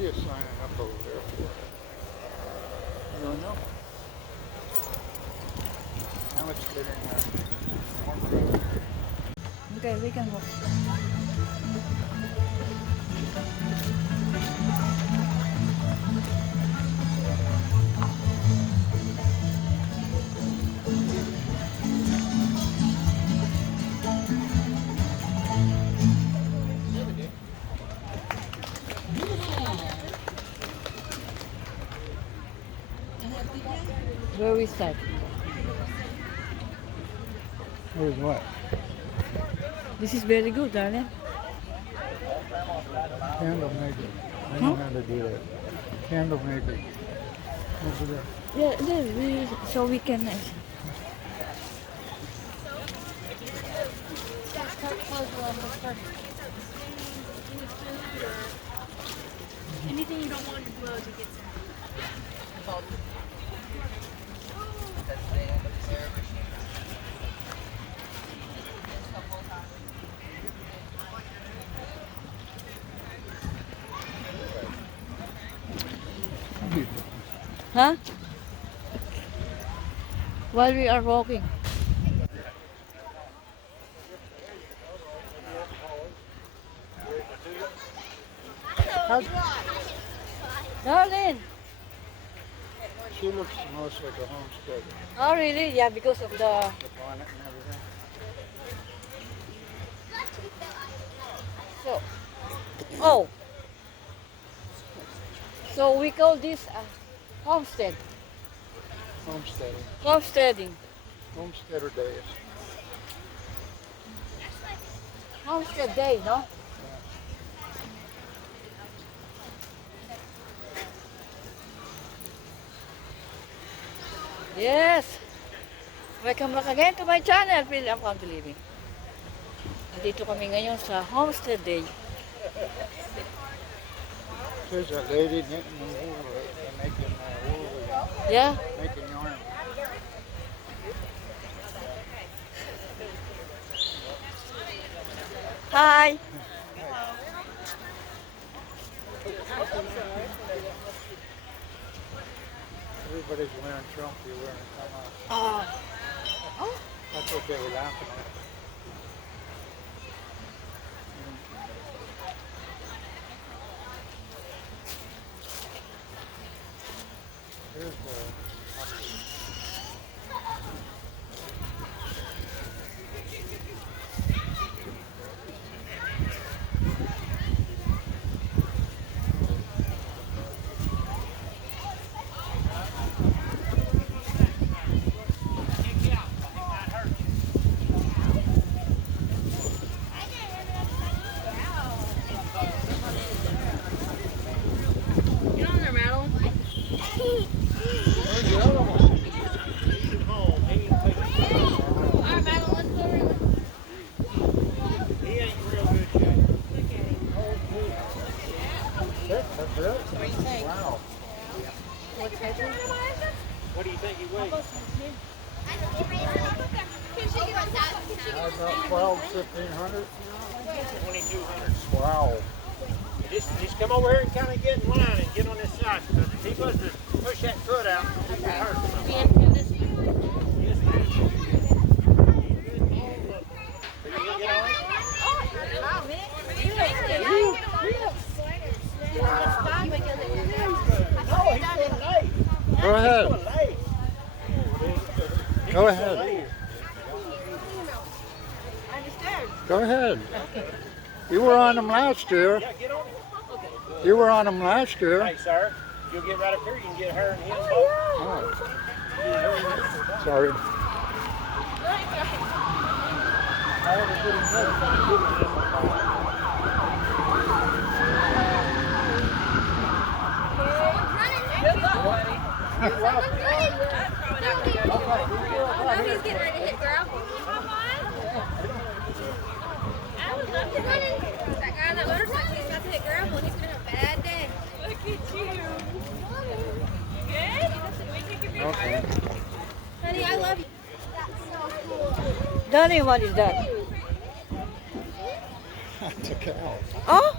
are you signing up over there for? I don't know. Now it's getting warmer. Okay, we can walk. Where we start? Where's what? This is very good, darling. Candle maker. I know how to do that. Candle maker. Over there. Yeah, so we can. Anything you don't want to blow to get Huh? While we are walking. Darling. She looks most like a homesteader. Oh, really? Yeah, because of the... The bonnet and everything. So, oh. So we call this homestead. Homesteading. Homesteading. Homesteader days. Homestead day, no? Yes. Welcome back again to my channel, PhilAm Country Living. Nandito kami ngayon sa Homestead Day. There's a lady knitting wool, making wool, Yeah. making yarn. Hi. Everybody's wearing Trump, you're wearing come on. Oh. That's what they were laughing at. Here's Get on there, Madeline. Where's the other one? Alright, Madeline, let's go over. That's it? What do you think? Wow. What's happening? What do you think he weighs? About 12, 1,500? 2,200. Wow. Just come over here and kind of get in line and get on this side. Because if he was to push that foot out, it could hurt something. Yes, ma'am. Are you going to get on it? Go ahead. Go ahead. Go ahead. You were on them last year. Yeah, get on it. You were on them last year. Hey, sir, you'll get right up here. You can get her and him both. Oh. Sorry. He's getting ready to hit, girl. I would love to run in. That guy on that motorcycle, he's about to hit girl. He's gonna have a bad day. Look at you. Good? We can give you a fire. Honey, I love you. That's so cool. Darling, what is that? That's a cow. Oh?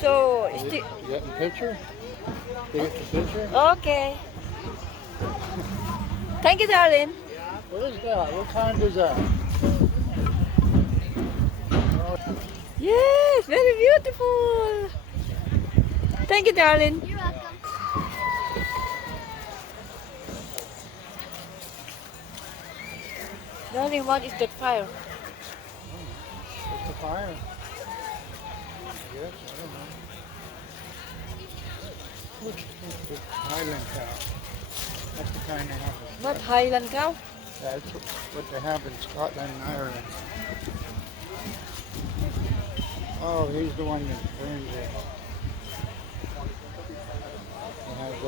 So, You getting the picture? You get the picture? okay. Thank you, darling. What is that? What kind is that? Yes, very beautiful. Thank you, darling. You're welcome. Darling, what is that fire? It's a fire. Yes, I don't know. Look, the Highland cow. That's the kind they have. What, Highland cow? That's what they have in Scotland and Ireland. Oh, he's the one that burns it. He has a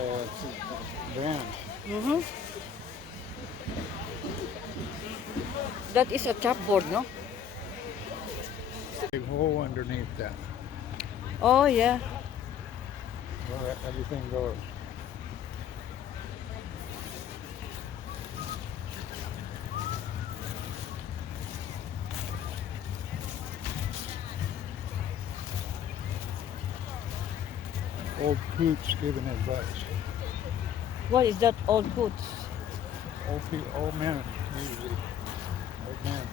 brand. Mm-hmm. That is a chopboard, no? Big hole underneath that. Oh, yeah. Where everything goes. Old coots giving advice. What is that old goods? Old men, usually. Old men.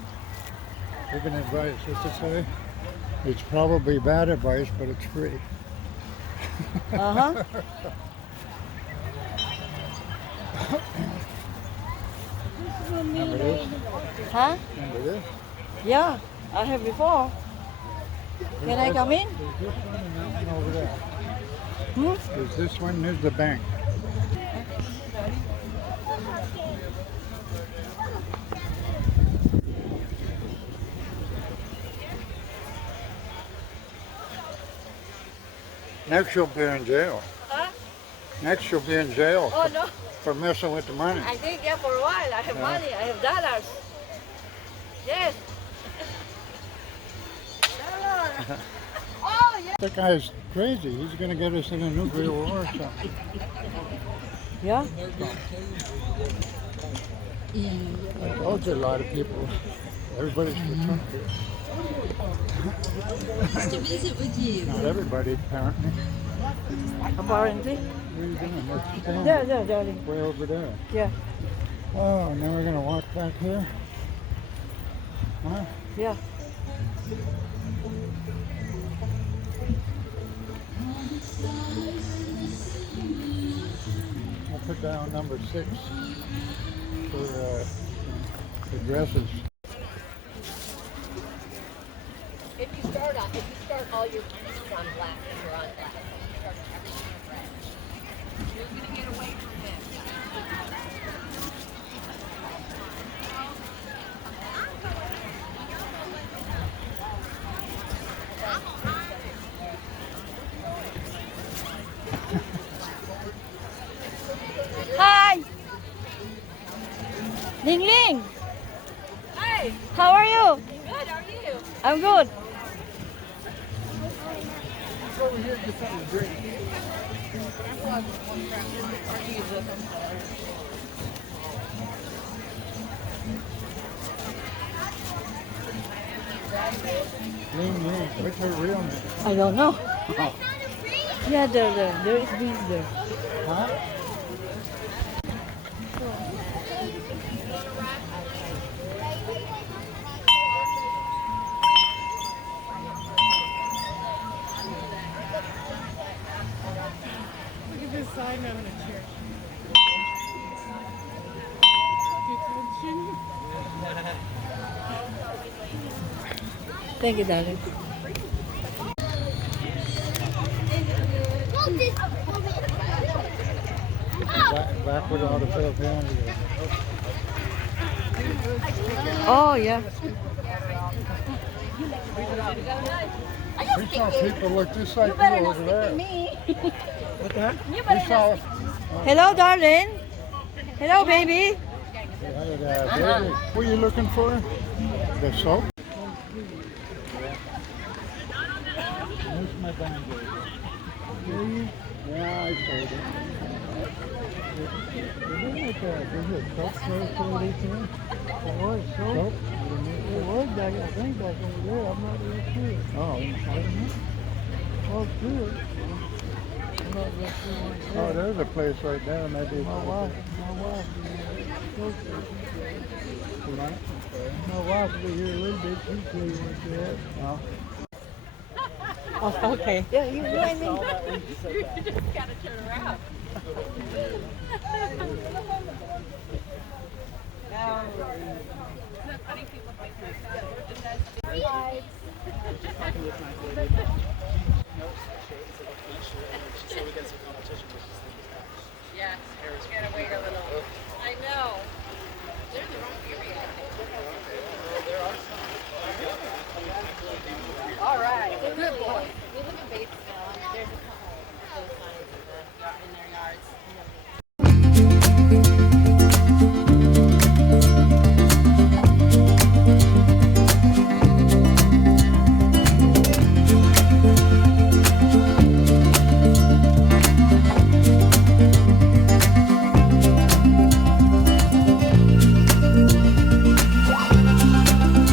Giving advice. What's it say? It's probably bad advice, but it's free. Uh-huh. Remember this? Huh? Remember this? Yeah, I have before. Can I come in? There's this one and that one over there. Hmm? There's this one, there's the bank. Next you'll be in jail. Huh? Next you'll be in jail Oh, no. for messing with the money. I think, yeah, for a while. I have Yeah. money. I have dollars. Yes. Dollar. Oh, yeah. That guy's crazy. He's going to get us in a nuclear war or something. Yeah? I told you a lot of people. Everybody's for Trump here. To visit with you. Not everybody, apparently. Apparently. What are you doing? Let's stand There, darling. way over there. Yeah, Oh, now we're going to walk back here? Huh? yeah. I'll put down number 6 for the dresses. If you start all your pieces on black, then you're on black. If you start everything on red, you're gonna get away from him. Hi! Ling Ling! Hey, How are you? good. How are you? I'm good. Ling Ling, what's her real name? I don't know. Oh. Yeah, there is bees there. Huh? Look at this sign on the church. Thank you, darling. Back with all the Filipinos. Oh, yeah. We saw people look just like you over there. What that? We saw. Hello, darling. Hello, baby. Baby, what are you looking for? The soap? Where's my banjo? Yeah, I sold it. There's a soap facility too. It was soap. It was back, I think, back over there. I'm not really sure. Oh, I don't know. Oh, good. Oh, there's a place right there. Maybe my wife will be here a little bit. She'll tell you what that. Oh. Oh, okay. Yeah, you know what I mean? You just gotta turn around.